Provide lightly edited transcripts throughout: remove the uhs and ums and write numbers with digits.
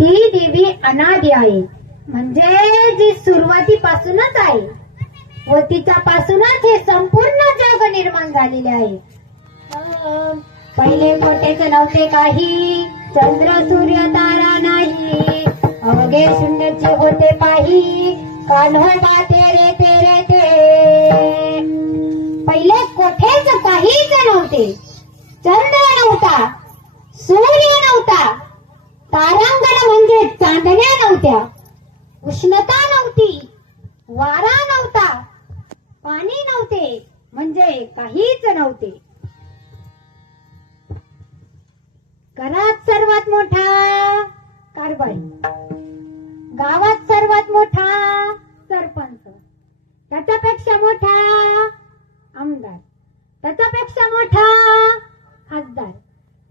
ती देवी अनादी आहे, म्हणजे जी सुरुवातीपासूनच आहे व तिच्यापासूनच हे संपूर्ण जग निर्माण झालेले आहे. पहिले कोठेच नव्हते काही, चंद्र सूर्य तारा नाही, अवघे शून्याचे होते पाही, कान्होबा तेरे तेरे ते. पहिले कोठेच काहीच नव्हते, चंद्र नव्हता, सूर्य नव्हता, तारांगण म्हणजे चांदण्या नव्हत्या, उष्णता नव्हती, वारा नव्हता, पाणी नव्हते, म्हणजे काहीच नव्हते. घरात सर्वात मोठा कारभारी, गावात सर्वात मोठा सरपंच, त्याच्यापेक्षा मोठा आमदार, त्याच्यापेक्षा मोठा खासदार,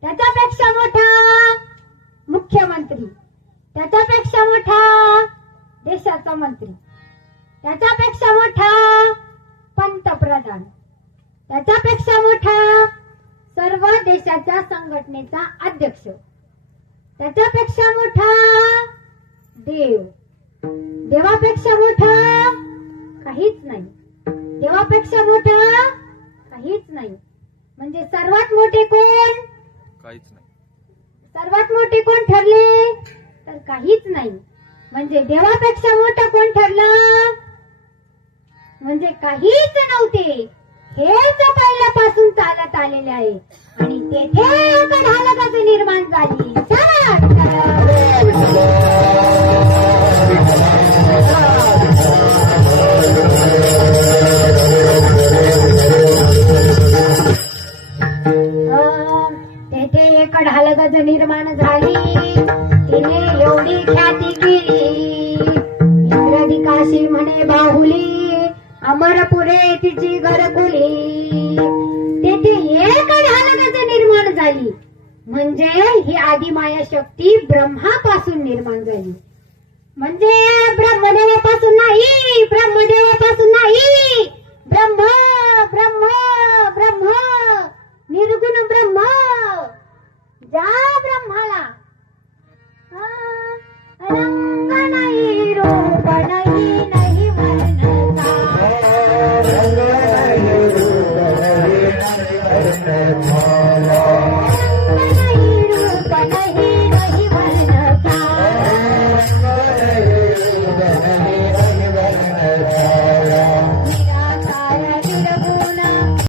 त्याच्यापेक्षा मोठा मुख्यमंत्री, त्याच्यापेक्षा मोठा देशाचा मंत्री, त्याच्यापेक्षा मोठा पंतप्रधान, त्याच्यापेक्षा मोठा सर्व देशाच्या संघटनेचा अध्यक्ष, त्याच्यापेक्षा मोठा देव, देवापेक्षा मोठा काहीच नाही, देवापेक्षा मोठा काहीच नाही. म्हणजे सर्वात मोठे कोण? काहीच नाही. सर्वात मोठे कोण ठरले? तर काहीच नाही. म्हणजे देवापेक्षा मोठं कोण ठरलं? म्हणजे काहीच नव्हते. हेच पहिल्यापासून चालत आलेले आहे आणि तेथे एक ढालकच निर्माण झाली. तेथे एक ढालकच निर्माण झाली. तिने एवढी ख्याती केली, इंद्रदिकाशी म्हणे बाहुली, अमरपुरे तिची घरकुली. तेथे एक ढालकच निर्माण झाली. म्हणजे ही आदिमाया शक्ती ब्रह्मापासून निर्माण झाली. म्हणजे ब्रह्मदेवापासून नाही, ब्रह्मदेवापासून नाही, ब्रह्म ब्रह्म ब्रह्म निर्गुण ब्रह्म. ज्या ब्रह्माला रंग नाही, रूप नाही, नाही वर्णता, रंग नाही, रूप नाही, नाही वर्णता.